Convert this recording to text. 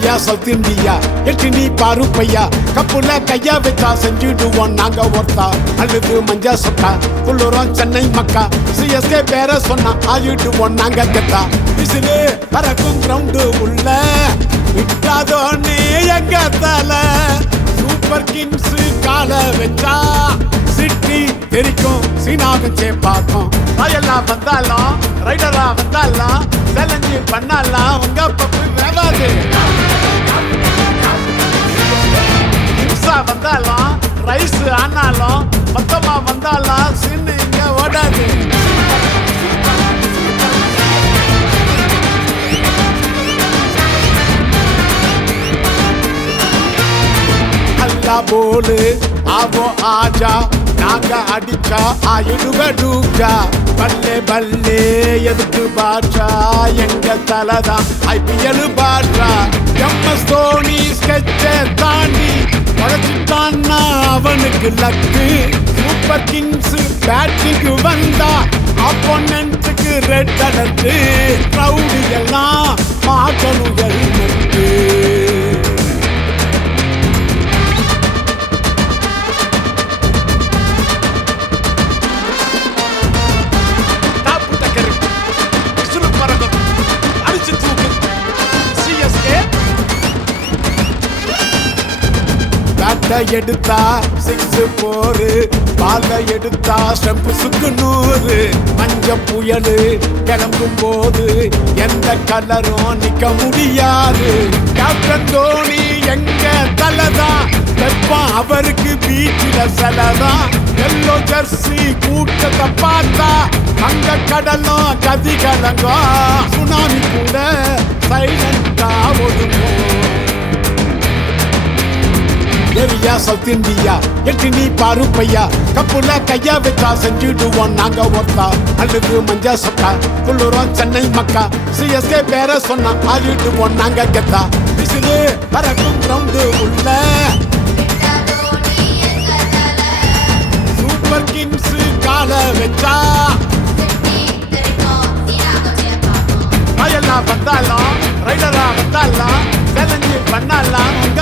area south India எட்டு நீ பாரு பையா கப்புல கையா வச்சா செஞ்சுடுவோம் நாங்க ஒர்த்தா அழுது மஞ்சா சொக்கா குள்ளுறோம் சென்னை மக்கா சிஎஸ்கே பேர சொன்னா ஆயிடுவோம் நாங்க கெத்தா விசிலு பறக்கும் கிரவுண்டு உள்ள விட்டாதோன்னு எங்க தல சூப்பர் கிங்ஸ் கால வச்சா சிட்டி தெரிக்கும் சீனாவும் சேப்பாக்கும் ராயெல்லாம் வந்தாலும் ரைடரா வந்தாலும் சேலஞ்சு பண்ணாலாம் உங்க பப்பு வேவாது ஹிம்சா வந்தாலும் ரைஸ் ஆனாலும் மொத்தமா வந்தாலும் சின்ன இங்க ஓடாது அல்லா போலு ஆவோ ஆஜா நாங்க அடிச்சா ஆயிடுவ டூக்கா பல்லே பல்லே எதுக்கு பாட்சா எங்க தலைதான் ஐபிஎல் பாட்சா எம்எஸ் தோனி ஸ்கெட்ச தாண்டி உழைச்சிட்டான்னா அவனுக்கு லக்கு சூப்பர் கிங்ஸ் பேட்டிங்கு வந்தா அப்போனன்ட்டுக்கு ரெட் அலர்ட் க்ரௌடு எல்லாம் மாற்றணுகள் நட்டு எடுத்தா சிக்ஸ் போரு பால எடுத்தா ஸ்டெப் சுக்கு 100 மஞ்ச புயலு கிளம்பும் போது எந்த கலரும் நிக்க முடியாது கேப்டன் தோனி எங்க தலைதான் வெப்பம் அவருக்கு பீச்சில் செலதான் எல்லோ ஜெர்சி கூட்டத்தை பார்த்தா அங்க கடலும் கதி கலங்கும் சுனாமி கூட சைலண்டா ஒதுங்கும் ஏரியா சவுத் இந்தியா எட்டு நீ பாரு பையா கப்புல கையா வச்சா செஞ்சுடுவோம் நாங்க ஒர்த்தா அழுது மஞ்சா சொக்கா குள்ளுறோம் சென்னை மக்கா சிஎஸ்கே பேர சொன்னா ஆயிடுவோம் நாங்க கெத்தா விசிலு பறக்கும் கிரவுண்டு உள்ள சூப்பர் கிங்ஸ் கால வச்சா ராயெல்லாம் வந்தாலும் ரைடரா வந்தாலும் சேலஞ்சு பண்ணாலாம் உங்க